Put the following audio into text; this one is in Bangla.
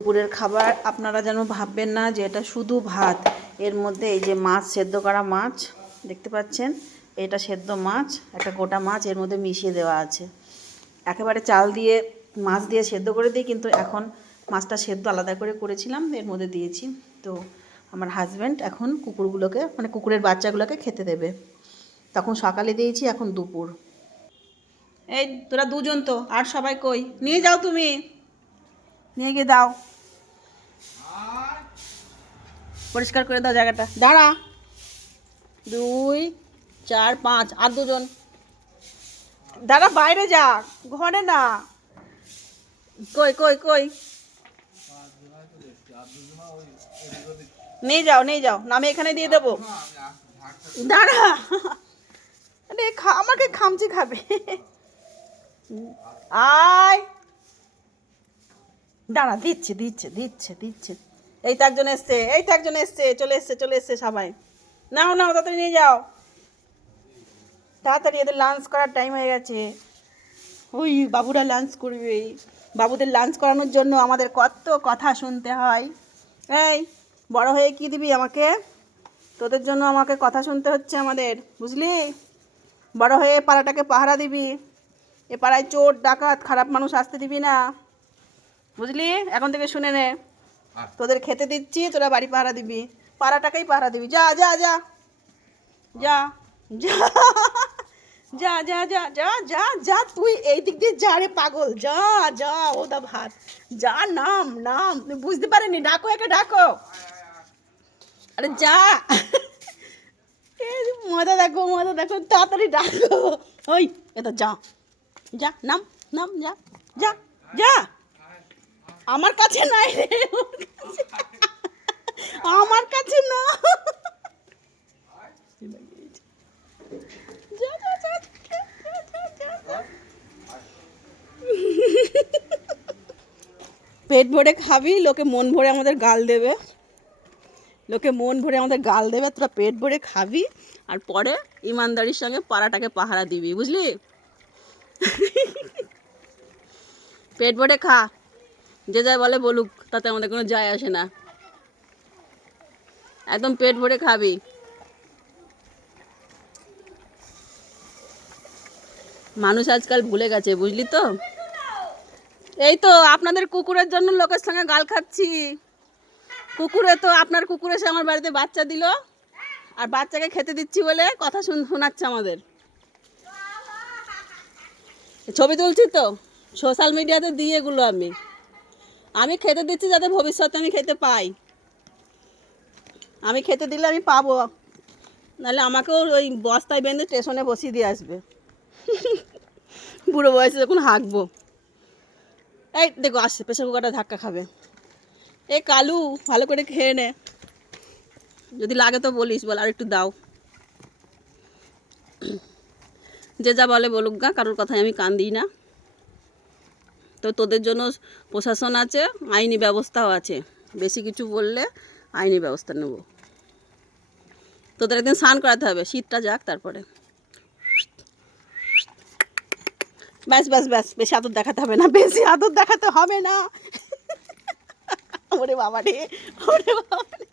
দুপুরের খাবার আপনারা যেন ভাববেন না যে এটা শুধু ভাত। এর মধ্যে এই যে মাছ, সেদ্ধ করা মাছ, দেখতে পাচ্ছেন? এটা সেদ্ধ মাছ, একটা গোটা মাছ এর মধ্যে মিশিয়ে দেওয়া আছে। একেবারে চাল দিয়ে, মাছ দিয়ে সেদ্ধ করে দিই, কিন্তু এখন মাছটা সেদ্ধ আলাদা করে করেছিলাম, এর মধ্যে দিয়েছি। তো আমার হাজব্যান্ড এখন কুকুরগুলোকে মানে কুকুরের বাচ্চাগুলোকে খেতে দেবে। তখন সকালে দিয়েছি, এখন দুপুর। এই তোরা দুজন তো, আর সবাই কই? নিয়ে যাও তুমি। নিয়ে গিয়ে দাও। পরিষ্কার করে দাও জায়গাটা। দাঁড়া। দুই, চার, পাঁচ, আর দুজন। দাঁড়া, বাইরে যা। ঘরে না। কই কই কই? নিয়ে যাও নিয়ে যাও। আমি এখানে দিয়ে দেবো। দাঁড়া। আরে আমাকে খামচি খাবে। আয়। দাঁড়া, দিচ্ছে দিচ্ছে দিচ্ছে দিচ্ছে। এই তো একজন এসছে, এই তো একজন এসছে, চলে এসছে চলে এসছে সবাই। নাও নাও, তাড়াতাড়ি নিয়ে যাও। তাড়াতাড়ি এদের লাঞ্চ করার টাইম হয়ে গেছে। ওই বাবুরা লাঞ্চ করবে। বাবুদের লাঞ্চ করানোর জন্য আমাদের কত কথা শুনতে হয়। এই, বড় হয়ে কি দিবি আমাকে? তোদের জন্য আমাকে কথা শুনতে হচ্ছে আমাদের, বুঝলি? বড় হয়ে পাড়াটাকে পাহারা দিবি। এ পাড়ায় চোর, ডাকাত, খারাপ মানুষ আসতে দিবি না। বুঝলি এখন থেকে শুনে নে তোদের খেতে দিচ্ছি তোরা বাড়ি পাহারা দিবি পাড়াটাকেই পাহারা দিবি যা যা যা যা যা যা যা যা যা যা যা তুই এই দিক দিয়ে যা রে পাগল যা যা ওদা ভাত যা নাম নাম তুই বুঝতে পারিনি ডাকো একে ডাকো আরে যা মজা দেখো মজা দেখো তাড়াতাড়ি ডাকো ওই এটা যা যা নাম নাম যা যা যা আমার কাছে নাই রে আমার কাছে না। পেট ভরে খাবি, লোকে মন ভরে আমাদের গাল দেবে। লোকে মন ভরে আমাদের গাল দেবে, তোরা পেট ভরে খাবি, আর পরে ইমানদারির সঙ্গে পাড়াটাকে পাহারা দিবি, বুঝলি? পেট ভরে খা। যে যা বলে বলুক, তাতে আমাদের কোনো যায় আসে না। একদম পেট ভরে খাবি। মানুষ আজকাল ভুলে গেছে, বুঝলি তো? এই তো, আপনাদের কুকুরের জন্য লোকের সঙ্গে গাল খাচ্ছি। কুকুরে তো, আপনার কুকুর এসে আমার বাড়িতে বাচ্চা দিল। আর বাচ্চাকে খেতে দিচ্ছি বলে কথা শুন, শোনাচ্ছে আমাদের। ছবি তুলছি তো? সোশ্যাল মিডিয়াতে দিই এগুলো আমি। আমি খেতে দিচ্ছি যাতে ভবিষ্যতে আমি খেতে পাই। আমি খেতে দিলে আমি পাবো। নাহলে আমাকেও ওই বস্তায় বেঁধে স্টেশনে বসিয়ে দিয়ে আসবে। বুড়ো বয়সে যখন হাঁকবো। এই দেখো, আসছে, প্রেশার কুকারটা ধাক্কা খাবে। এ কালু, ভালো করে খেয়ে নে। যদি লাগে তো বলিস, বল, আর একটু দাও। যে যা বলে বলুক গা, কারোর কথায় আমি কান দিই না। তো তোদের জন্য প্রশাসন আছে, আইনি ব্যবস্থাও আছে। বেশি কিছু বললে আইনি ব্যবস্থা নেব। তোদের একদিন স্নান করাতে হবে, শীতটা যাক তারপরে। ব্যাস ব্যাস ব্যাস, বেশি আদর দেখাতে হবে না, বেশি আদর দেখাতে হবে না। ওরে বাবা রে ওরে বাবা রে